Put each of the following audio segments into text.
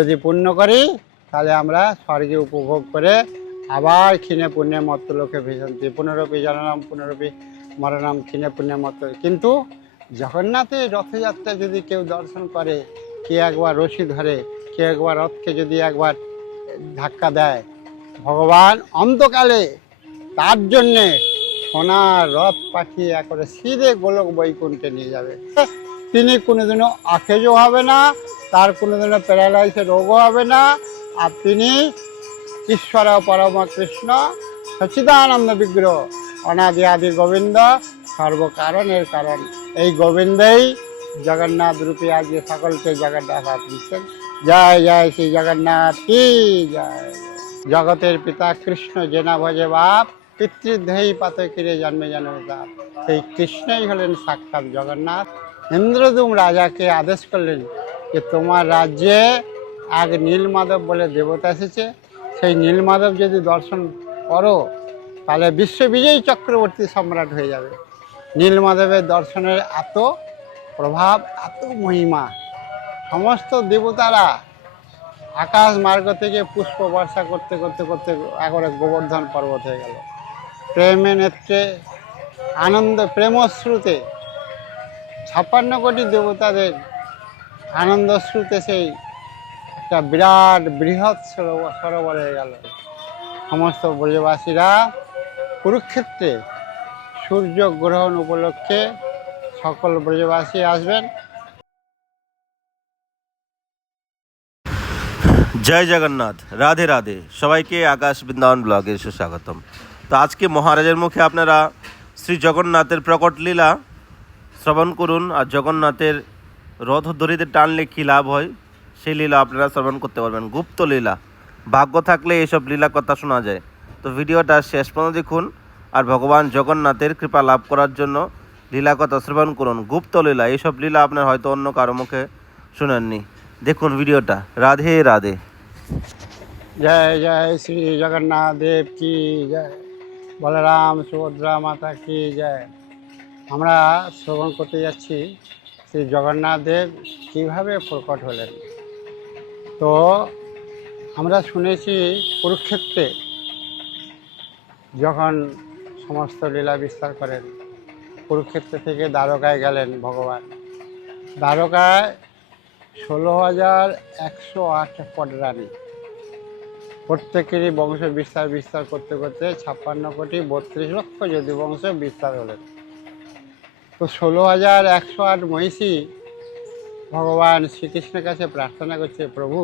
যদি পুণ্য করি, তাহলে আমরা স্বর্গে উপভোগ করে আবার ক্ষীণে পুণ্যে মত্তলোকে ভীষন্তি পুনরপি জননাম, পুনরপি মরণাম, ক্ষীণে পুণ্যে মত্ত কিন্তু জগন্নাথের রথযাত্রা যদি কেউ দর্শন করে, কে একবার রশি ধরে, কে একবার রথকে যদি একবার ধাক্কা দেয়, ভগবান অন্তকালে তার জন্যে সোনার রথ পাঠিয়ে একবারে সিধে গোলক বৈকুণ্ঠে নিয়ে যাবে। তিনি কোনোদিনও আখেজও হবে না তার কোনো কোনোদিনও প্যারালাইসের রোগও হবে না। আর তিনি ঈশ্বর পরম কৃষ্ণ সচিদানন্দ বিগ্রহ অনাদি আদি গোবিন্দ, সর্বকারণের কারণ। এই গোবিন্দই জগন্নাথ রূপে আজকে সকলকে জগন্নাথ দিচ্ছেন। জয় জয় শ্রী জগন্নাথ কি জয়। জগতের পিতা কৃষ্ণ জেনা ভজে বাপ, পিতৃদেহী পাতকিরে জন্মে জন্মে বাপ সেই কৃষ্ণই হলেন সাক্ষাৎ জগন্নাথ। ইন্দ্রদুম রাজাকে আদেশ করলেন যে তোমার রাজ্যে এক নীলমাধব বলে দেবতা এসেছে, সেই নীলমাধব যদি দর্শন করো, তাহলে বিশ্ববিজয়ী চক্রবর্তী সম্রাট হয়ে যাবে। নীলমাধবের দর্শনের এত প্রভাব, এত মহিমা, সমস্ত দেবতারা আকাশ মার্গ থেকে পুষ্প বর্ষা করতে করতে করতে একবারে গোবর্ধন পর্বত হয়ে গেল। প্রেমে নেত্রে, আনন্দ প্রেমশ্রুতে ছাপ্পান্ন কোটি দেবতাদের আনন্দশ্রুতে সেই একটা বিরাট বৃহৎ সরোবর সরোবর হয়ে গেল। সমস্ত ব্রজবাসীরা কুরুক্ষেত্রে সূর্য গ্রহণ উপলক্ষে সকল ব্রজবাসী আসবেন। জয় জগন্নাথ, রাধে রাধে। সবাইকে আকাশ বৃন্দাবন ব্লগে সুস্বাগতম। তো আজকে মহারাজের মুখে আপনারা শ্রী জগন্নাথের প্রকট লীলা শ্রবণ করুন আর জগন্নাথের রথ দড়িতে টানলে কী লাভ হয়? সেই লীলা আপনারা শ্রবণ করতে পারবেন। গুপ্ত লীলা। ভাগ্য থাকলে এসব লীলা কথা শোনা যায়। তো ভিডিওটা শেষ পর্যন্ত দেখুন আর ভগবান জগন্নাথের কৃপা লাভ করার জন্য লীলা কথা শ্রবণ করুন। গুপ্ত লীলা এইসব লীলা আপনার হয়তো অন্য কারও মুখে শুনেননি। দেখুন ভিডিওটা। রাধে রাধে। জয় জয় শ্রী জগন্নাথ দেব কি জয়? বলরাম, সুভদ্রা মাতা কি জয়? আমরা শ্রবণ করতে যাচ্ছি। শ্রী জগন্নাথ দেব কীভাবে প্রকট হলেন? তো আমরা শুনেছি কুরুক্ষেত্রে যখন সমস্ত লীলা বিস্তার করেন, কুরুক্ষেত্র থেকে দ্বারকায় গেলেন ভগবান। দ্বারকায় ষোলো হাজার একশো আট পটরানি। প্রত্যেকেরই বংশ বিস্তার বিস্তার করতে করতে ছাপ্পান্ন কোটি বত্রিশ লক্ষ যদি বংশ বিস্তার হলেন। তো ষোলো হাজার একশো আট মহিষী ভগবান শ্রীকৃষ্ণের কাছে প্রার্থনা করছে, প্রভু,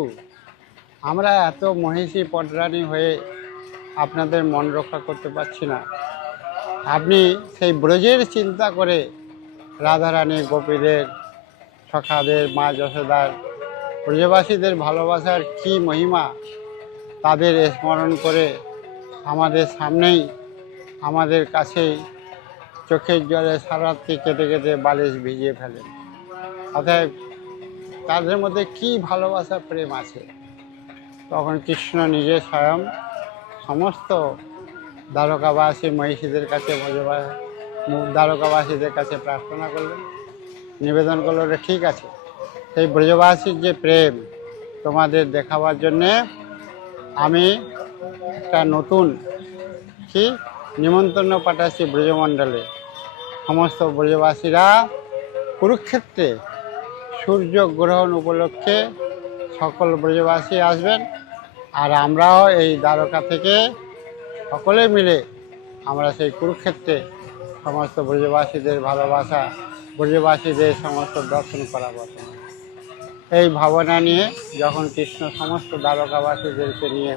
আমরা এত মহিষী পটরানি হয়ে আপনাদের মন রক্ষা করতে পারছি না। আপনি সেই ব্রজের চিন্তা করে রাধারানী গোপীদের, সখাদের, মা যশোদার, ব্রজবাসীদের ভালোবাসার কি মহিমা, তাদের স্মরণ করে আমাদের সামনেই, আমাদের কাছেই চোখের জলে সারাত্রি কেটে কেটে বালিশ ভিজিয়ে ফেলেন অতএব তাদের মধ্যে কি ভালোবাসা, প্রেম আছে? তখন কৃষ্ণ নিজে স্বয়ং সমস্ত দ্বারকাবাসী মহিষীদের কাছে দ্বারকাবাসীদের কাছে প্রার্থনা করলেন। নিবেদন করল যে ঠিক আছে। সেই ব্রজবাসীর যে প্রেম তোমাদের দেখাবার জন্যে আমি একটা নতুন, কি? নিমন্ত্রণ পাঠাচ্ছি ব্রজমণ্ডলে। সমস্ত ব্রজবাসীরা কুরুক্ষেত্রে সূর্য গ্রহণ উপলক্ষে সকল ব্রজবাসী আসবেন। আর আমরাও এই দ্বারকা থেকে সকলে মিলে আমরা সেই কুরুক্ষেত্রে সমস্ত ব্রজবাসীদের ভালোবাসা, ব্রজবাসীদের সমস্ত দর্শন করাবো। এই ভাবনা নিয়ে যখন কৃষ্ণ সমস্ত দ্বারকাবাসীদেরকে নিয়ে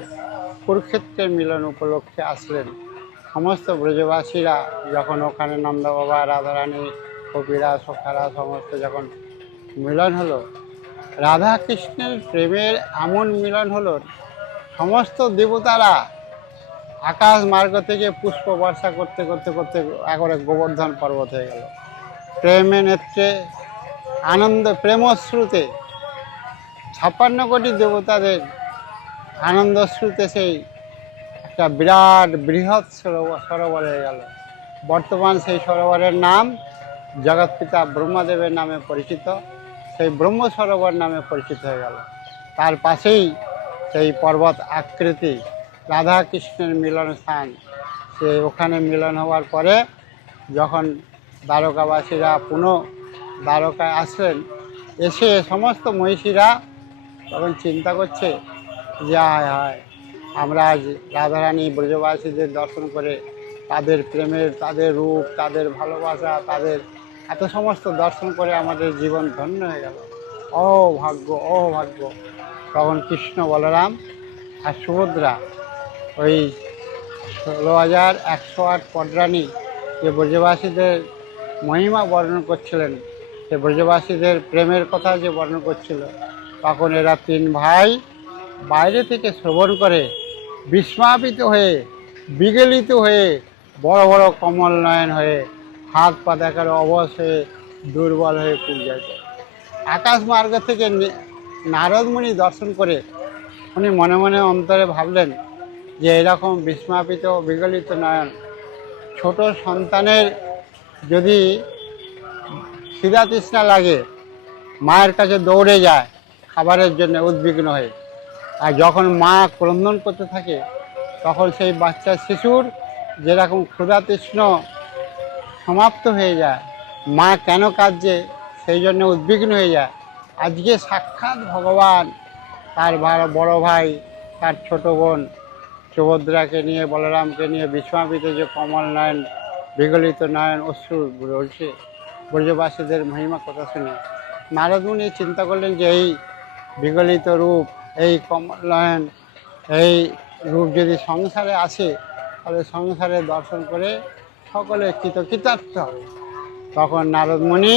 কুরুক্ষেত্রের মিলন উপলক্ষে আসলেন সমস্ত ব্রজবাসীরা যখন ওখানে নন্দ বাবা, রাধারানী, কবিরা, সখারা সমস্ত যখন মিলন হলো রাধা কৃষ্ণের প্রেমের এমন মিলন হলো, সমস্ত দেবতারা আকাশ মার্গ থেকে পুষ্প বর্ষা করতে করতে করতে একবারে গোবর্ধন পর্বত হয়ে গেল। প্রেমে নেত্রে আনন্দ, প্রেমশ্রুতে ছাপ্পান্ন কোটি দেবতাদের আনন্দশ্রুতে সেই একটা বিরাট বৃহৎ সরোবর সরোবর হয়ে গেল। বর্তমান সেই সরোবরের নাম জগৎপিতা ব্রহ্মদেবের নামে পরিচিত। সেই ব্রহ্ম সরোবর নামে পরিচিত হয়ে গেল। তার পাশেই সেই পর্বত আকৃতি রাধা কৃষ্ণের মিলন স্থান। সে ওখানে মিলন হওয়ার পরে যখন দ্বারকাবাসীরা পুনঃ দ্বারকায় আসলেন, এসে সমস্ত মহিষীরা তখন চিন্তা করছে যে হায় হায় আমরা আজ রাধারানী ব্রজবাসীদের দর্শন করে তাদের প্রেমের, তাদের রূপ, তাদের ভালোবাসা, তাদের এত সমস্ত দর্শন করে আমাদের জীবন ধন্য হয়ে গেল। ও ভাগ্য ও ভাগ্য তখন কৃষ্ণ বলরাম আর সুভদ্রা, ওই ষোলো হাজার একশো আট পটরানী যে ব্রজবাসীদের মহিমা বর্ণন করছিলেন, সে ব্রজবাসীদের প্রেমের কথা যে বর্ণন করছিল, তখন এরা তিন ভাই বাইরে থেকে শ্রবণ করে বিস্মাপিত হয়ে, বিগলিত হয়ে, বড় বড় কমল নয়ন হয়ে, হাত পা দেখার অবশ হয়ে, দুর্বল হয়ে পুড়ে যায় আকাশ মার্গ থেকে নারদমণি দর্শন করে উনি মনে মনে অন্তরে ভাবলেন যে এরকম বিস্মাপিত বিগলিত নয়ন ছোট সন্তানের যদি খিদা তৃষ্ণা লাগে, মায়ের কাছে দৌড়ে যায়, খাবারের জন্য উদ্বিগ্ন হয়ে। আর যখন মা ক্রন্দন করতে থাকে, তখন সেই বাচ্চা শিশুর যেরকম ক্ষুধা তৃষ্ণ সমাপ্ত হয়ে যায়, মা কেন কাঁদছে সেই জন্য উদ্বিগ্ন হয়ে যায়। আজকে সাক্ষাৎ ভগবান তার বড় ভাই, তার ছোট বোন সুভদ্রাকে নিয়ে, বলরামকে নিয়ে বিস্মাপিত যে কমল নয়ন, বিগলিত নয়ন, অশ্রু বলছে ব্রজবাসীদের মহিমা কথা শুনে। নারদমুনি চিন্তা করলেন যে এই বিগলিত রূপ এই কমলায়ন, এই রূপ যদি সংসারে আসে, তাহলে সংসারে দর্শন করে সকলে কৃত কৃতার্থ হবে। তখন নারদমণি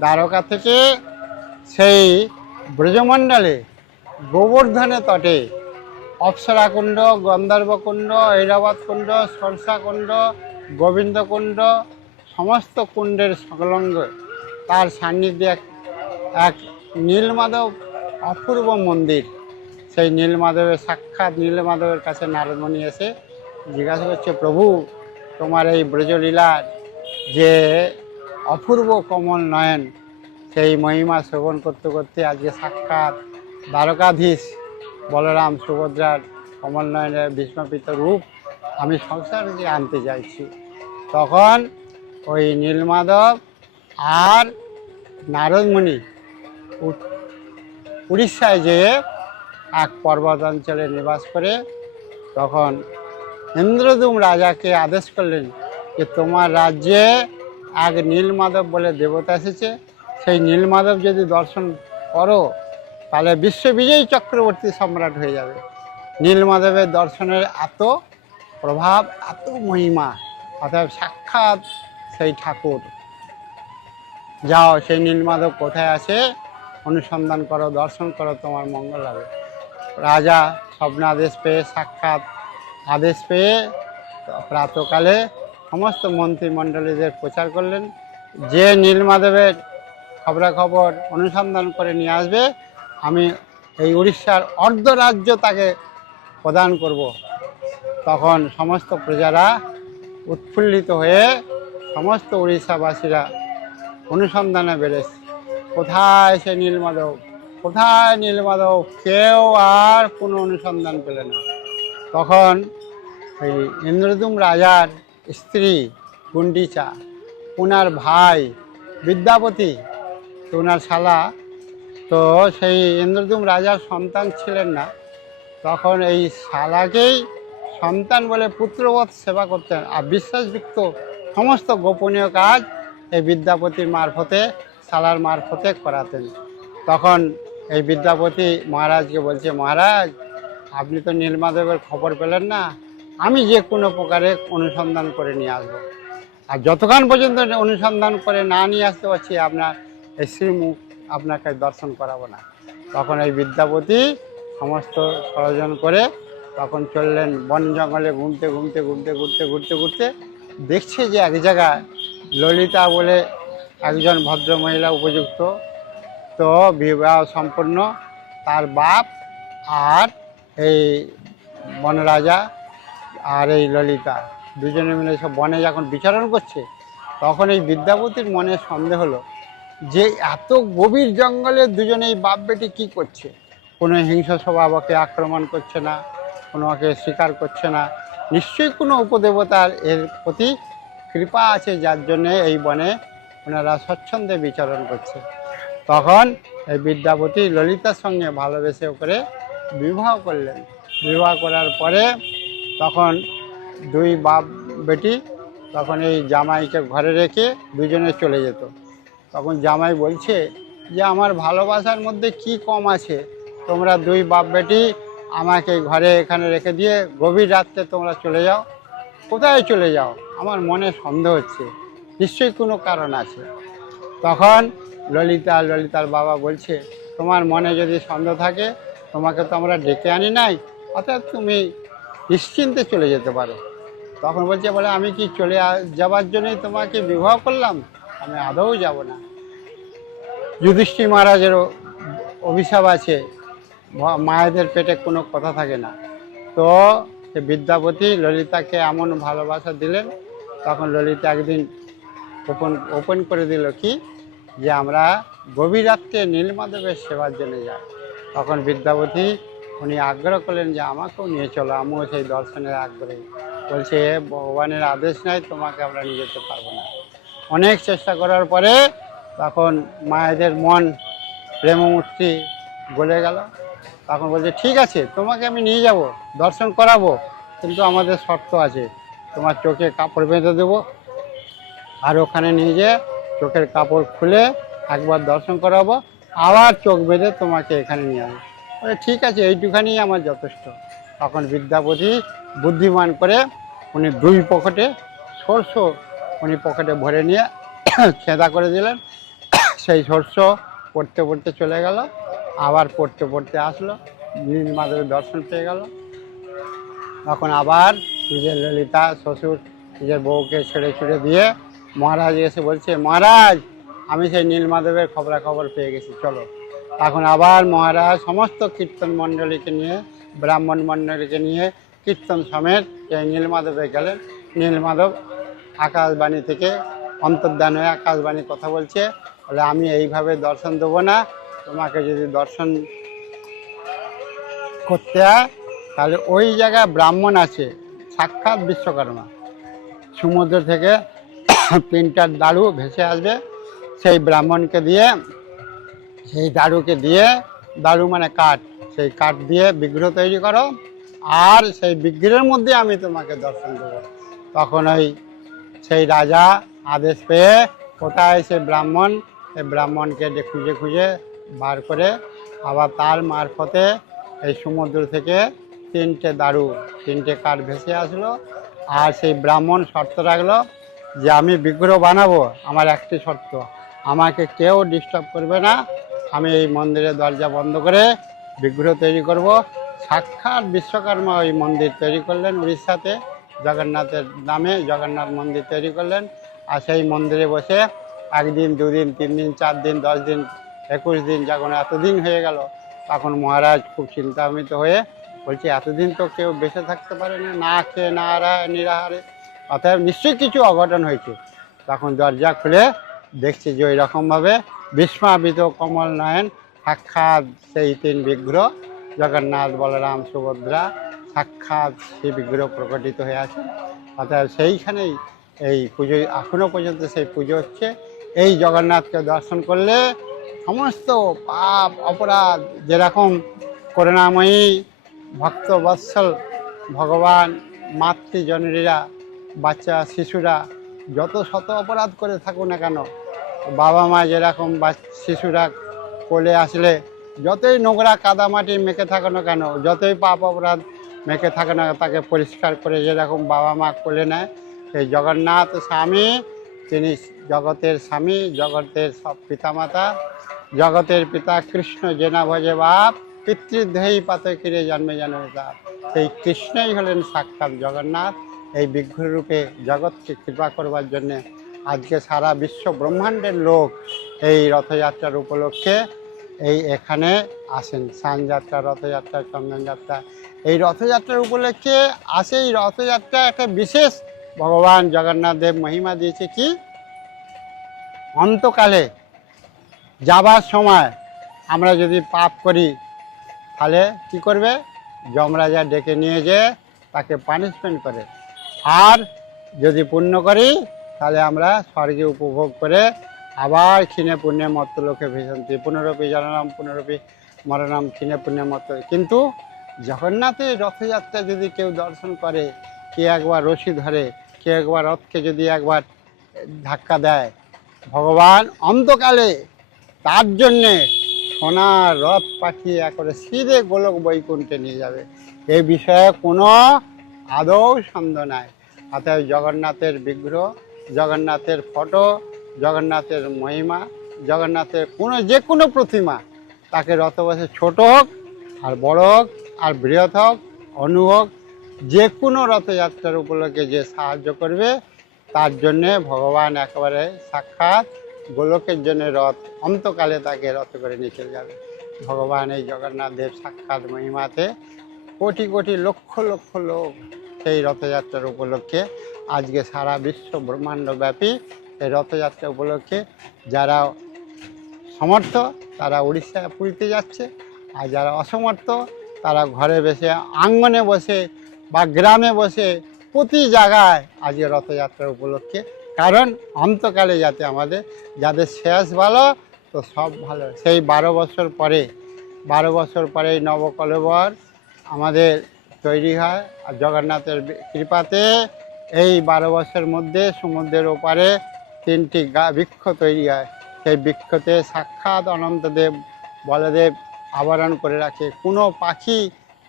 দ্বারকা থেকে সেই ব্রজমণ্ডলে গোবর্ধনে তটে অপ্সরাকুণ্ড, গন্ধর্বকুণ্ড ঐরাবত কুণ্ড সরসাকুণ্ড, গোবিন্দকুণ্ড, সমস্ত কুণ্ডের সংলগ্ন। তার সান্নিধ্যে এক এক নীলমাধব অপূর্ব মন্দির। সেই নীলমাধবের সাক্ষাৎ নীলমাধবের কাছে নারদমণি এসে জিজ্ঞাসা করছে, প্রভু, তোমার এই ব্রজলীলার যে অপূর্ব কমল নয়ন, সেই মহিমা শ্রবণ করতে করতে আজকে সাক্ষাৎ দ্বারকাধীশ বলরাম সুভদ্রার কমল নয়নের বিস্মাপিত রূপ আমি সংসারকে আনতে চাইছি। তখন ওই নীলমাধব আর নারদমণি উড়িষ্যায় যেয়ে এক পর্বতাঞ্চলে নিবাস করে তখন ইন্দ্রদুম রাজাকে আদেশ করলেন যে তোমার রাজ্যে এক নীলমাধব বলে দেবতা এসেছে। সেই নীলমাধব যদি দর্শন করো, তাহলে বিশ্ববিজয়ী চক্রবর্তী সম্রাট হয়ে যাবে। নীলমাধবের দর্শনের এত প্রভাব, এত মহিমা অর্থাৎ সাক্ষাৎ সেই ঠাকুর। যাও, সেই নীলমাধব কোথায় আছে? অনুসন্ধান করো, দর্শন করো, তোমার মঙ্গল হবে। রাজা স্বপ্ন আদেশ পেয়ে সাক্ষাৎ আদেশ পেয়ে প্রাতকালে সমস্ত মন্ত্রিমণ্ডলীদের প্রচার করলেন। যে নীলমাধবের খবরাখবর অনুসন্ধান করে নিয়ে আসবে, আমি এই উড়িষ্যার অর্ধ রাজ্য তাকে প্রদান করব। তখন সমস্ত প্রজারা উৎফুল্লিত হয়ে সমস্ত উড়িষ্যাবাসীরা অনুসন্ধানে বেড়েছে। কোথায় সে নীলমাধব কোথায় নীলমাধব কেউ আর কোনো অনুসন্ধান পেলে না। তখন এই ইন্দ্রদুম রাজার স্ত্রী গুন্ডিচা ওনার ভাই বিদ্যাপতি ওনার শালা, তো সেই ইন্দ্রদুম রাজার সন্তান ছিলেন না। তখন এই শালাকেই সন্তান বলে পুত্রবধ সেবা করতেন। আর বিশ্বাসযুক্ত সমস্ত গোপনীয় কাজ এই বিদ্যাপতির মারফতে শালার মারফতে করাতেন। তখন এই বিদ্যাপতি মহারাজকে বলছে, মহারাজ, আপনি তো নীলমাধবের খবর পেলেন না। আমি যে কোনো প্রকারে অনুসন্ধান করে নিয়ে আসব। আর যতক্ষণ পর্যন্ত অনুসন্ধান করে না নিয়ে আসতে পারছি, আপনার এই শ্রীমুখ আপনাকে দর্শন করাবো না। তখন এই বিদ্যাপতি সমস্ত ষড়যন্ত্র করে তখন চললেন বন জঙ্গলে ঘুরতে ঘুরতে ঘুরতে ঘুরতে ঘুরতে ঘুরতে। দেখছে যে এক জায়গায় ললিতা বলে একজন ভদ্র মহিলা উপযুক্ত। তো বিবাহ সম্পন্ন, তার বাপ আর এই বনরাজা আর এই ললিতা। দুজনে মিলে সব বনে যখন বিচারণ করছে, তখন এই বিদ্যাপতির মনে সন্দেহ হলো যে এত গভীর জঙ্গলে দুজনে এই বাপ বেটি কী করছে? কোনো হিংস্র স্বভাব ওকে আক্রমণ করছে না কোনো ওকে স্বীকার করছে না। নিশ্চয়ই কোনো উপদেবতার এর প্রতি কৃপা আছে যার জন্যে এই বনে ওনারা স্বচ্ছন্দে বিচরণ করছে। তখন এই বিদ্যাপতি ললিতার সঙ্গে ভালোবেসে করে বিবাহ করলেন। বিবাহ করার পরে তখন দুই বাপ বেটি তখন এই জামাইকে ঘরে রেখে দুজনে চলে যেত। তখন জামাই বলছে যে, আমার ভালোবাসার মধ্যে কি কম আছে? তোমরা দুই বাপ বেটি আমাকে ঘরে এখানে রেখে দিয়ে গভীর রাত্রে তোমরা চলে যাও। কোথায় চলে যাও? আমার মনে সন্দেহ হচ্ছে। নিশ্চয়ই কোনো কারণ আছে। তখন ললিতা, ললিতার বাবা বলছে, তোমার মনে যদি সন্দেহ থাকে, তোমাকে তো আমরা ডেকে আনি নাই, অর্থাৎ তুমি নিশ্চিন্তে চলে যেতে পারো। তখন বলছে, বলে আমি কি চলে যাবার জন্যই তোমাকে বিবাহ করলাম? আমি আদৌ যাব না। যুধিষ্ঠির মহারাজেরও অভিশাপ আছে মায়েদের পেটে কোনো কথা থাকে না। তো বিদ্যাপতি ললিতাকে এমন ভালোবাসা দিলেন, তখন ললিতা একদিন ওপেন ওপেন করে দিল কি? যে আমরা গভীর রাত্রে নীলমাধবের সেবার জন্য যাই। তখন বিদ্যাপতি উনি আগ্রহ করলেন যে আমাকেও নিয়ে চলো, আমিও সেই দর্শনের আগ্রহী। বলছে ভগবানের আদেশ নাই, তোমাকে আমরা নিয়ে যেতে পারব না। অনেক চেষ্টা করার পরে তখন মায়েদের মন প্রেমমূর্তি গলে গেল। তখন বলছে, ঠিক আছে, তোমাকে আমি নিয়ে যাব, দর্শন করাবো, কিন্তু আমাদের শর্ত আছে। তোমার চোখে কাপড় বেঁধে দেবো আর ওখানে নিয়ে যেয়ে চোখের কাপড় খুলে একবার দর্শন করাবো। আবার চোখ বেঁধে তোমাকে এখানে নিয়ে আসব। ঠিক আছে এইটুখানি আমার যথেষ্ট। তখন বিদ্যাপতি বুদ্ধিমান করে উনি দুই পকেটে সর্ষ উনি পকেটে ভরে নিয়ে খেদা করে দিলেন। সেই সর্ষ পড়তে পড়তে চলে গেল। আবার পড়তে পড়তে আসলো। নীল মাধবের দর্শন পেয়ে গেল। তখন আবার নিজের ললিতা, শ্বশুর নিজের বউকে ছেড়ে ছুড়ে দিয়ে মহারাজ এসে বলছে, মহারাজ, আমি সেই নীলমাধবের খবরাখবর পেয়ে গেছি, চলো। তখন আবার মহারাজ সমস্ত কীর্তন মণ্ডলীকে নিয়ে, ব্রাহ্মণ মণ্ডলীকে নিয়ে কীর্তন সমেত এই নীলমাধবে গেলেন। নীলমাধব আকাশবাণী থেকে অন্তর্ধান হয়ে আকাশবাণী কথা বলছে বলে আমি এইভাবে দর্শন দেবো না, তোমাকে যদি দর্শন করতে হয়, তাহলে ওই জায়গায় ব্রাহ্মণ আছে, সাক্ষাৎ বিশ্বকর্মা। সমুদ্র থেকে তিনটার দাড়ু ভেসে আসবে, সেই ব্রাহ্মণকে দিয়ে, সেই দাড়ুকে দিয়ে দাড়ু মানে কাঠ, সেই কাঠ দিয়ে বিগ্রহ তৈরি করো, আর সেই বিগ্রহের মধ্যে আমি তোমাকে দর্শন দেবো। তখন ওই সেই রাজা আদেশ পেয়ে কোথায় সে ব্রাহ্মণ, সেই ব্রাহ্মণকে খুঁজে খুঁজে বার করে আবার তার মারফতে এই সমুদ্র থেকে তিনটে দারু, তিনটে কাঠ ভেসে আসলো, আর সেই ব্রাহ্মণ শর্ত রাখল যে আমি বিগ্রহ বানাবো, আমার একটি শর্ত। আমাকে কেউ ডিস্টার্ব করবে না। আমি এই মন্দিরের দরজা বন্ধ করে বিগ্রহ তৈরি করব। সাক্ষাৎ বিশ্বকর্মা ওই মন্দির তৈরি করলেন উড়িষ্যাতে। জগন্নাথের নামে জগন্নাথ মন্দির তৈরি করলেন। আর সেই মন্দিরে বসে একদিন, দুদিন তিন দিন চার দিন দশ দিন একুশ দিন যখন এতদিন হয়ে গেল, তখন মহারাজ খুব চিন্তান্বিত হয়ে বলছে, এতদিন তো কেউ বেঁচে থাকতে পারে না। খেয়ে, না হারায় নিরাহারে অতএব নিশ্চয়ই কিছু অঘটন হয়েছে। তখন দরজা খুলে দেখছি যে ওই রকমভাবে বিস্মাবিত কমল নয়ন, সাক্ষাৎ সেই তিন বিগ্রহ, জগন্নাথ, বলরাম, সুভদ্রা, সাক্ষাৎ সেই বিগ্রহ প্রকটিত হয়ে আছে। অর্থাৎ সেইখানেই এই পুজো এখনও পর্যন্ত সেই পুজো হচ্ছে। এই জগন্নাথকে দর্শন করলে সমস্ত পাপ, অপরাধ, যেরকম করুণাময়ী ভক্ত বৎসল, ভগবান মাতৃজননীরা বাচ্চা, শিশুরা যত শত অপরাধ করে থাকুক না কেন, বাবা মা যেরকম শিশুরা কোলে আসলে যতই নোংরা কাদামাটি মেখে থাকো না কেন, যতই পাপ অপরাধ মেখে থাকে না তাকে পরিষ্কার করে যেরকম বাবা মা কোলে নেয়, সেই জগন্নাথ স্বামী, তিনি জগতের স্বামী, জগতের সব পিতামাতা, জগতের পিতা কৃষ্ণ জেনা ভজে বাপ পিতৃদেহী পাতকিরে জন্মে জন্মে তাপ সেই কৃষ্ণই হলেন সাক্ষাৎ জগন্নাথ। এই বিগ্রহরূপে জগৎকে কৃপা করবার জন্যে আজকে সারা বিশ্ব ব্রহ্মাণ্ডের লোক এই রথযাত্রার উপলক্ষে এই এখানে আসেন। স্নানযাত্রা রথযাত্রা, চন্দনযাত্রা। এই রথযাত্রার উপলক্ষে আসে, এই রথযাত্রা একটা বিশেষ ভগবান জগন্নাথ দেব মহিমা দিয়েছে কি? অন্তকালে যাবার সময় আমরা যদি পাপ করি, তাহলে কি করবে? যমরাজা ডেকে নিয়ে যে তাকে পানিশমেন্ট করে। আর যদি পুণ্য করি, তাহলে আমরা স্বর্গে উপভোগ করে আবার ক্ষীণে পুণ্যে মত্ত লোকে ভীষন্তি। পুনরপি জননাম, পুনরপি মরণাম, ক্ষীণে পুণ্যে মত্ত। কিন্তু জগন্নাথের রথযাত্রা যদি কেউ দর্শন করে, কে একবার রশি ধরে, কে একবার রথকে যদি একবার ধাক্কা দেয়, ভগবান অন্তকালে তার জন্যে সোনার রথ পাঠিয়ে একবারে সিধে গোলক বৈকুণ্ঠে নিয়ে যাবে। এই বিষয়ে কোনো আদৌ সন্দেহ নাই। অতএব জগন্নাথের বিগ্রহ, জগন্নাথের ফটো, জগন্নাথের মহিমা, জগন্নাথের কোনো যে কোনো প্রতিমা, তাকে রথবসে ছোট হোক, আর বড় হোক, আর বৃহৎ হোক, অনু হোক, যে কোনো রথযাত্রার উপলক্ষে যে সাহায্য করবে, তার জন্যে ভগবান একেবারে সাক্ষাৎ গোলকের জন্য রথ, অন্তকালে তাকে রথ করে নিয়ে চলে যাবে। ভগবান এই জগন্নাথ দেব সাক্ষাৎ মহিমাতে কোটি কোটি লক্ষ লক্ষ লোক সেই রথযাত্রার উপলক্ষে আজকে সারা বিশ্ব ব্রহ্মাণ্ডব্যাপী এই রথযাত্রা উপলক্ষে যারা সমর্থ, তারা উড়িষ্যা পুরীতে যাচ্ছে। আর যারা অসমর্থ, তারা ঘরে বসে, আঙ্গনে বসে বা গ্রামে বসে প্রতি জায়গায় আজকে রথযাত্রা উপলক্ষে। কারণ অন্তকালে যাতে আমাদের, যাদের শেষ ভালো, তো সব ভালো। সেই বারো বছর পরে, বারো বছর পরে নবকলেবর আমাদের তৈরি হয়। আর জগন্নাথের কৃপাতে এই বারো বছরের মধ্যে সমুদ্রের ওপারে তিনটি গা বৃক্ষ তৈরি হয়। সেই বৃক্ষতে সাক্ষাৎ অনন্তদেব বলদেব আবরণ করে রাখে। কোনো পাখি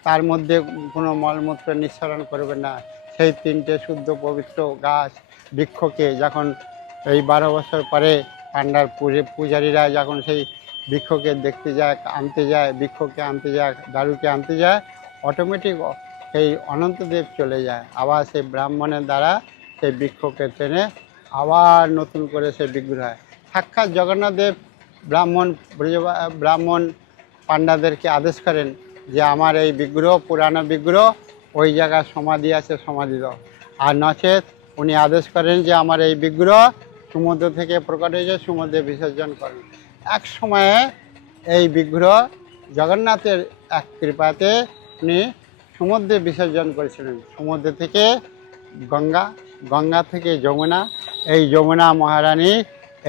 তার মধ্যে কোনো মলমূত্র নিঃসরণ করবে না। সেই তিনটে শুদ্ধ পবিত্র গাছ বৃক্ষকে যখন এই বারো বছর পরে পাণ্ডার পূজে পূজারীরা যখন সেই বৃক্ষকে দেখতে যায়, আনতে যায়, বৃক্ষকে আনতে যায়, দারুকে আনতে যায় অটোমেটিক সেই অনন্তদেব চলে যায়। আবার সেই ব্রাহ্মণের দ্বারা সেই বৃক্ষকে টেনে আবার নতুন করে সে বিগ্রহ হয়। সাক্ষাৎ জগন্নাথ দেব ব্রাহ্মণ ব্রাহ্মণ পাণ্ডাদেরকে আদেশ করেন যে আমার এই বিগ্রহ, পুরানো বিগ্রহ ওই জায়গায় সমাধি আছে, সমাধি দাও। আর নচেত উনি আদেশ করেন যে আমার এই বিগ্রহ সমুদ্র থেকে প্রকট হয়েছে সমুদ্রে বিসর্জন করেন। এক সময়ে এই বিগ্রহ জগন্নাথের এক কৃপাতে উনি সমুদ্রে বিসর্জন করেছিলেন। সমুদ্র থেকে গঙ্গা গঙ্গা থেকে যমুনা, এই যমুনা মহারানী,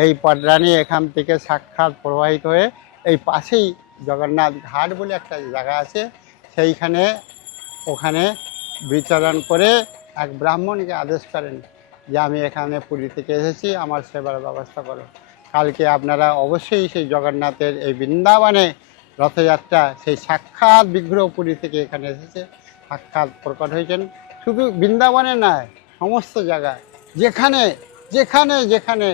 এই পদরানী এখান থেকে সাক্ষাৎ প্রবাহিত হয়ে এই পাশেই জগন্নাথ ঘাট বলে একটা জায়গা আছে, সেইখানে ওখানে বিচরণ করে এক ব্রাহ্মণকে আদেশ করেন যে আমি এখানে পুরী থেকে এসেছি, আমার সেবার ব্যবস্থা করো। কালকে আপনারা অবশ্যই সেই জগন্নাথের এই বৃন্দাবনে রথযাত্রা সেই সাক্ষাৎ বিগ্রহ পুরী থেকে এখানে এসেছে। সাক্ষাৎ প্রকট হয়েছেন। শুধু বৃন্দাবনে নয়, সমস্ত জায়গায়। যেখানে যেখানে যেখানে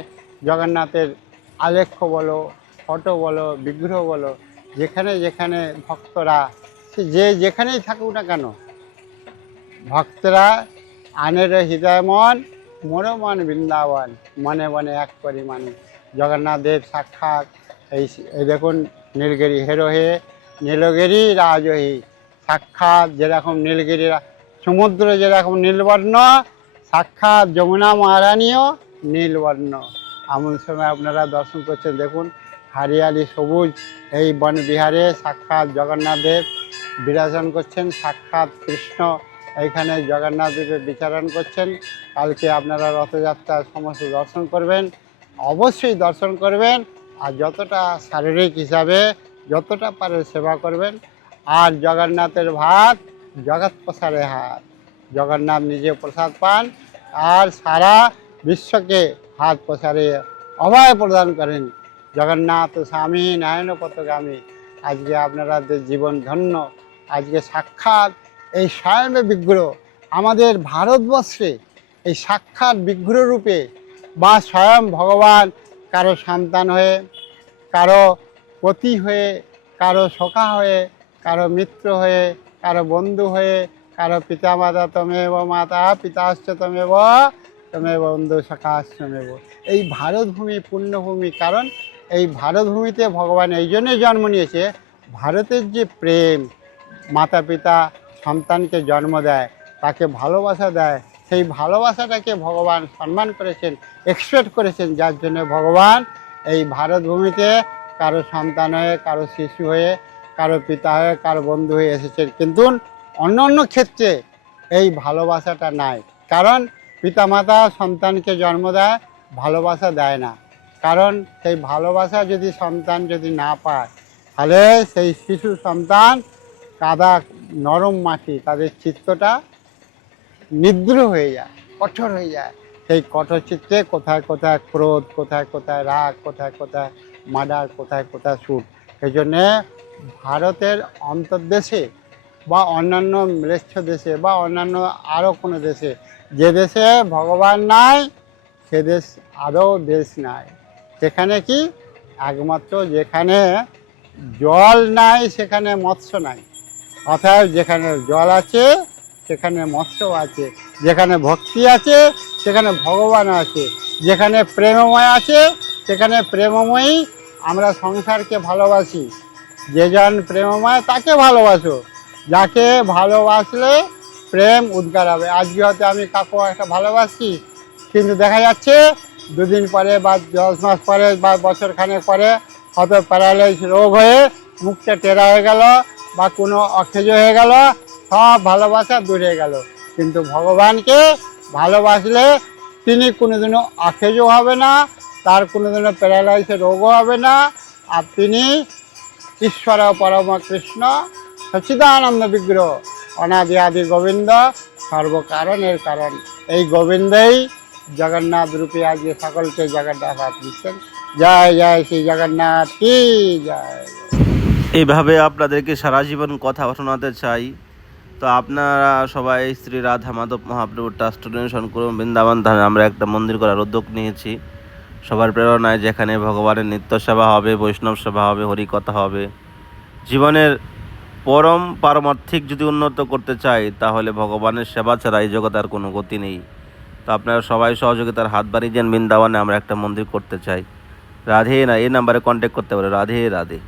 জগন্নাথের আলেখ্য বলো, ফটো বলো, বিগ্রহ বলো, যেখানে যেখানে ভক্তরা, সে যে যেখানেই থাকুক না কেন, ভক্তরা আনের হৃদয় মন মোর মন বৃন্দাবন, মনে মনে এক পরিমাণে। জগন্নাথ দেব সাক্ষাৎ এই দেখুন নীলগিরি হেরো হেরোহে, নীলগিরি রাজহি। সাক্ষাৎ যেরকম নীলগিরি সমুদ্র যেরকম নীলবর্ণ, সাক্ষাৎ যমুনা মহারানীও নীলবর্ণ। এমন সময় আপনারা দর্শন করছেন, দেখুন, হারিয়ালি সবুজ, এই বন বিহারে সাক্ষাৎ জগন্নাথ দেব বিরাজন করছেন, সাক্ষাৎ কৃষ্ণ এইখানে জগন্নাথ দেবের বিচারণ করছেন। কালকে আপনারা রথযাত্রা সমস্ত দর্শন করবেন, অবশ্যই দর্শন করবেন। আর যতটা শারীরিক হিসাবে যতটা পারে সেবা করবেন। আর জগন্নাথের ভাত জগৎ প্রসারে হাত। জগন্নাথ নিজে প্রসাদ পান আর সারা বিশ্বকে হাত প্রসারে অভয় প্রদান করেন। জগন্নাথ স্বামী নারায়ণ পথগামী। আজকে আপনাদের জীবন ধন্য। আজকে সাক্ষাৎ এই স্বয়ং বিগ্রহ আমাদের ভারতবর্ষে এই সাক্ষাৎ বিগ্রহ রূপে বা স্বয়ং ভগবান কারও সন্তান হয়ে, কারও পতি হয়ে, কারও সখা হয়ে, কারও মিত্র হয়ে, কারও বন্ধু হয়ে, কারও পিতা মাতা তমেব, মাতা পিতা পিতাশ্চ তমেব তমেব বন্ধু সখাশ্রমেব এই ভারতভূমি পুণ্যভূমি, কারণ এই ভারতভূমিতে ভগবান এই জন্যই জন্ম নিয়েছে, ভারতের যে প্রেম মাতা পিতা সন্তানকে জন্ম দেয়, তাকে ভালোবাসা দেয় সেই ভালোবাসাটাকে ভগবান সম্মান করেছেন এক্সপেক্ট করেছেন, যার জন্য ভগবান এই ভারত ভূমিতে কারও সন্তান হয়ে, কারও শিশু হয়ে, কারও পিতা হয়ে, কারও বন্ধু হয়ে এসেছেন। কিন্তু অন্য অন্য ক্ষেত্রে এই ভালোবাসাটা নাই। কারণ পিতামাতা সন্তানকে জন্ম দেয়, ভালোবাসা দেয় না। কারণ সেই ভালোবাসা যদি সন্তান যদি না পায়, তাহলে সেই শিশু সন্তান কাদা নরম মাটি, তাদের চিত্তটা নিদ্র হয়ে যায়, কঠোর হয়ে যায়। সেই কঠোর চিত্তে কোথায় কোথায় ক্রোধ, কোথায় কোথায় রাগ, কোথায় কোথায় মার্ডার, কোথায় কোথায় সুট সেই জন্যে ভারতের অন্তর্দেশে বা অন্যান্য ম্লেচ্ছ দেশে বা অন্যান্য আরও কোনো দেশে যে দেশে ভগবান নাই, সে দেশ আরও দেশ নাই। সেখানে কি? একমাত্র যেখানে জল নাই, সেখানে মৎস্য নাই। অর্থাৎ যেখানে জল আছে সেখানে মৎস্য আছে, যেখানে ভক্তি আছে, সেখানে ভগবান আছে, যেখানে প্রেমময় আছে, সেখানে প্রেমময়ী আমরা সংসারকে ভালোবাসি। যেজন প্রেমময়, তাকে ভালোবাসো। যাকে ভালোবাসলে প্রেম উদ্গার হবে। আজকে হয়তো আমি কাকু একটা ভালোবাসি কিন্তু দেখা যাচ্ছে দুদিন পরে বা দশ মাস পরে বা বছর খানেক পরে হয়তো প্যারালাইজ রোগ হয়ে মুখটা টেরা হয়ে গেল বা কোনো অক্ষেজ হয়ে গেল। সব ভালোবাসা দূরে গেল। কিন্তু ভগবানকে ভালোবাসলে তিনি কোনোদিনও অকেজও হবে না, তার কোনোদিনও প্যারালাইসের রোগও হবে না। আর তিনি ঈশ্বর পরম কৃষ্ণ সচিদানন্দ বিগ্রহ অনাদি আদি গোবিন্দ সর্বকারণের কারণ। এই গোবিন্দই জগন্নাথ রূপে আজকে সকলকে জগন্নাথ দিচ্ছেন। জয় জয় শ্রী জগন্নাথ কি জয়। এইভাবে আপনাদেরকে সারা জীবন কথা শোনাতে চাই। তো আপনারা সবাই শ্রী রাধা মাধব মহাপ্রভুর ট্রাস্ট ডোনেশন করুন। বৃন্দাবন ধামে আমরা একটা মন্দির করার উদ্যোগ নিয়েছি। সবার প্রেরণায় যেখানে ভগবানের নিত্য সেবা হবে, বৈষ্ণব সেবা হবে, হরিকথা হবে। জীবনের পরম পারমার্থিক যদি উন্নত করতে চাই, তাহলে ভগবানের সেবা ছাড়া এই জগৎ আর কোনো গতি নেই। তো আপনারা সবাই সহযোগিতার হাত বাড়িয়ে দেন, বৃন্দাবনে আমরা একটা মন্দির করতে চাই। রাধে না, এই নাম্বারে কন্ট্যাক্ট করতে পারে। রাধে রাধে।